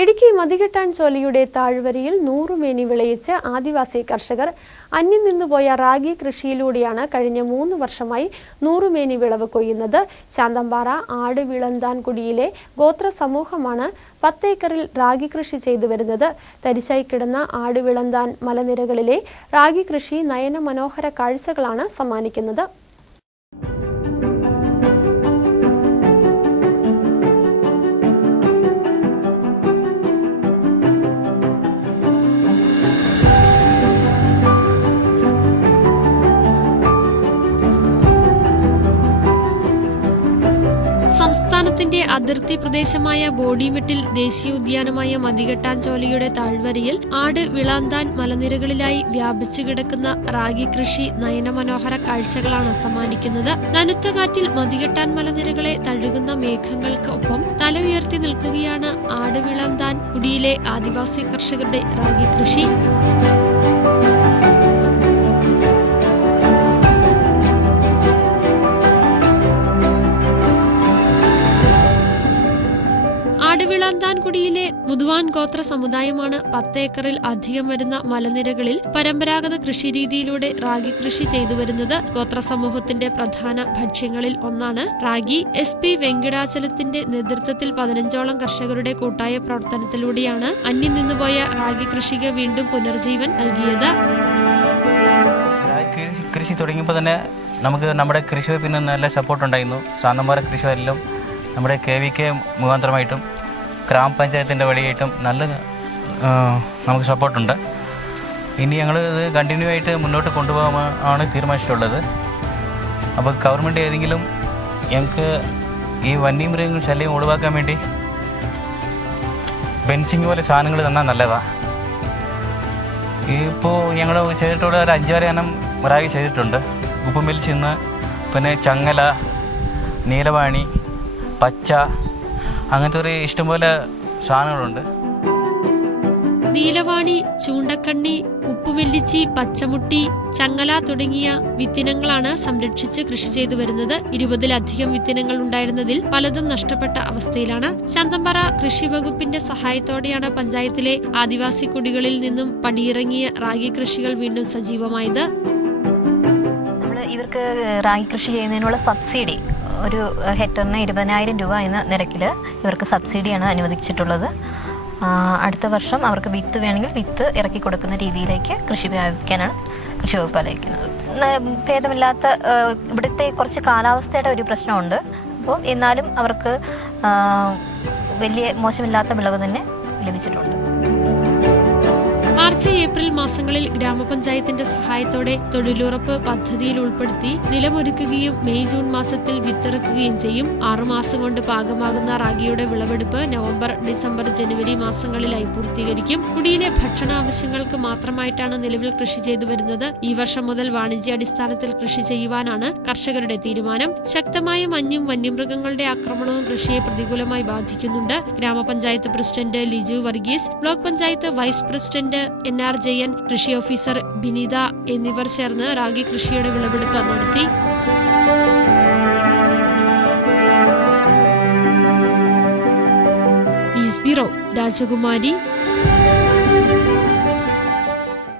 ഇടുക്കി മതികെട്ടാൻ ചോലയുടെ താഴ്വരയിൽ നൂറുമേനി വിളയിച്ച് ആദിവാസി കർഷകർ അന്യം നിന്നുപോയ റാഗി കൃഷിയിലൂടെയാണ് കഴിഞ്ഞ 3 വർഷമായി നൂറുമേനി വിളവ് കൊയ്യുന്നത്. ശാന്തമ്പാറ ആടുവിളന്താൻകുടിയിലെ ഗോത്ര സമൂഹമാണ് 10 ഏക്കറിൽ റാഗി കൃഷി ചെയ്തു വരുന്നത്. തരിശായി കിടന്ന ആടുവിളന്താൻ മലനിരകളിലെ റാഗി കൃഷി നയന മനോഹര കാഴ്ചകളാണ് സമ്മാനിക്കുന്നത്. സംസ്ഥാനത്തിന്റെ അതിർത്തി പ്രദേശമായ ബോഡിമെട്ടിൽ ദേശീയോദ്യാനമായ മതികെട്ടാൻചോലയുടെ താഴ്വരയിൽ ആട് വിളാന്താൻ മലനിരകളിലായി വ്യാപിച്ചു കിടക്കുന്ന റാഗി കൃഷി നയനമനോഹര കാഴ്ചകളാണ് സമ്മാനിക്കുന്നത്. നനുത്ത കാറ്റിൽ മതികെട്ടാൻ മലനിരകളെ തഴുകുന്ന മേഘങ്ങൾക്ക് ഒപ്പം തല ഉയർത്തി നിൽക്കുകയാണ് ആട് വിളാന്താൻ കുടിയിലെ ആദിവാസി കർഷകരുടെ റാഗി കൃഷി. ആടുവിളന്താൻകുടിയിലെ മുതുവാൻ ഗോത്ര സമുദായമാണ് 10 ഏക്കറിൽ അധികം വരുന്ന മലനിരകളിൽ പരമ്പരാഗത കൃഷിരീതിയിലൂടെ റാഗി കൃഷി ചെയ്തു വരുന്നത്. ഗോത്ര സമൂഹത്തിന്റെ പ്രധാന ഭക്ഷ്യങ്ങളിൽ ഒന്നാണ് റാഗി. SP വെങ്കിടാചലത്തിന്റെ നേതൃത്വത്തിൽ 15ഓളം കർഷകരുടെ കൂട്ടായ പ്രവർത്തനത്തിലൂടെയാണ് അന്യം നിന്നുപോയ റാഗി കൃഷിക്ക് വീണ്ടും പുനർജീവൻ നൽകിയത്. കൃഷി തുടങ്ങിയപ്പോൾ തന്നെ നമുക്ക് നമ്മുടെ കൃഷി വകുപ്പിൽ നിന്ന് നല്ല സപ്പോർട്ട് ഉണ്ടായിരുന്നു. ശാന്തമ്പാറ കൃഷിവരിലും നമ്മുടെ KVK മുഖാന്തരമായിട്ടും ഗ്രാമപഞ്ചായത്തിൻ്റെ വഴിയായിട്ടും നല്ല നമുക്ക് സപ്പോർട്ടുണ്ട്. ഇനി ഞങ്ങൾ ഇത് കണ്ടിന്യൂ ആയിട്ട് മുന്നോട്ട് കൊണ്ടുപോകാനാണ് തീരുമാനിച്ചിട്ടുള്ളത്. അപ്പോൾ ഗവൺമെൻറ് ഏതെങ്കിലും ഞങ്ങൾക്ക് ഈ വന്യമൃഗങ്ങൾ ശല്യം ഒഴിവാക്കാൻ വേണ്ടി ഫെൻസിങ് പോലെ സാധനങ്ങൾ തന്നാൽ നല്ലതാണ്. ഇപ്പോൾ ഞങ്ങൾ ചെയ്തിട്ടുള്ള ഒരു 5-6 ഇനം റാഗി ചെയ്തിട്ടുണ്ട്. ഉപ്പുമെലിച്ചിന്ന്, പിന്നെ ചങ്ങല, നീലവാണി, പച്ച, അങ്ങനത്തെ ഒരു ഇഷ്ടംപോലെ സാധനങ്ങളുണ്ട്. നീലവാണി, ചൂണ്ടക്കണ്ണി, ഉപ്പുമെല്ലിച്ചി, പച്ചമുട്ടി, ചങ്ങല തുടങ്ങിയ വിത്തിനങ്ങളാണ് സംരക്ഷിച്ച് കൃഷി ചെയ്തു വരുന്നത്. 20-ലധികം വിത്തിനങ്ങൾ ഉണ്ടായിരുന്നതിൽ പലതും നഷ്ടപ്പെട്ട അവസ്ഥയിലാണ്. ശാന്തമ്പാറ കൃഷി വകുപ്പിന്റെ സഹായത്തോടെയാണ് പഞ്ചായത്തിലെ ആദിവാസി കുടികളിൽ നിന്നും പടിയിറങ്ങിയ റാഗി കൃഷികൾ വീണ്ടും സജീവമായത്. ഇവർക്ക് റാഗി കൃഷി ചെയ്യുന്നതിനുള്ള സബ്സിഡി ഒരു ഹെക്ടറിന് 20,000 രൂപ എന്ന നിരക്കിൽ ഇവർക്ക് സബ്സിഡിയാണ് അനുവദിച്ചിട്ടുള്ളത്. അടുത്ത വർഷം അവർക്ക് വിത്ത് വേണമെങ്കിൽ വിത്ത് ഇറക്കി കൊടുക്കുന്ന രീതിയിലേക്ക് കൃഷി വ്യാപിക്കാനാണ് കൃഷി വകുപ്പ് ആലോചിക്കുന്നത്. ഭേദമില്ലാത്ത ഇവിടുത്തെ കുറച്ച് കാലാവസ്ഥയുടെ ഒരു പ്രശ്നമുണ്ട്. അപ്പോൾ എന്നാലും അവർക്ക് വലിയ മോശമില്ലാത്ത വിളവ് തന്നെ ലഭിച്ചിട്ടുണ്ട്. മാർച്ച്, ഏപ്രിൽ മാസങ്ങളിൽ ഗ്രാമപഞ്ചായത്തിന്റെ സഹായത്തോടെ തൊഴിലുറപ്പ് പദ്ധതിയിൽ ഉൾപ്പെടുത്തി നിലമൊരുക്കുകയും മെയ്, ജൂൺ മാസത്തിൽ വിത്തിറക്കുകയും ചെയ്യും. 6 മാസം കൊണ്ട് പാകമാകുന്ന റാഗിയുടെ വിളവെടുപ്പ് നവംബർ, ഡിസംബർ, ജനുവരി മാസങ്ങളിലായി പൂർത്തീകരിക്കും. കുടിയിലെ ഭക്ഷണാവശ്യങ്ങൾക്ക് മാത്രമായിട്ടാണ് നിലവിൽ കൃഷി ചെയ്തു വരുന്നത്. ഈ വർഷം മുതൽ വാണിജ്യാടിസ്ഥാനത്തിൽ കൃഷി ചെയ്യുവാനാണ് കർഷകരുടെ തീരുമാനം. ശക്തമായ മഞ്ഞും വന്യമൃഗങ്ങളുടെ ആക്രമണവും കൃഷിയെ പ്രതികൂലമായി ബാധിക്കുന്നുണ്ട്. ഗ്രാമപഞ്ചായത്ത് president Liju Varghese, block panchayat vice president NR Jayan, കൃഷി ഓഫീസർ ബിനിത എന്നിവർ ചേർന്ന് റാഗി കൃഷിയുടെ വിളവെടുപ്പ് നടത്തി. ന്യൂസ് ബ്യൂറോ, രാജകുമാരി.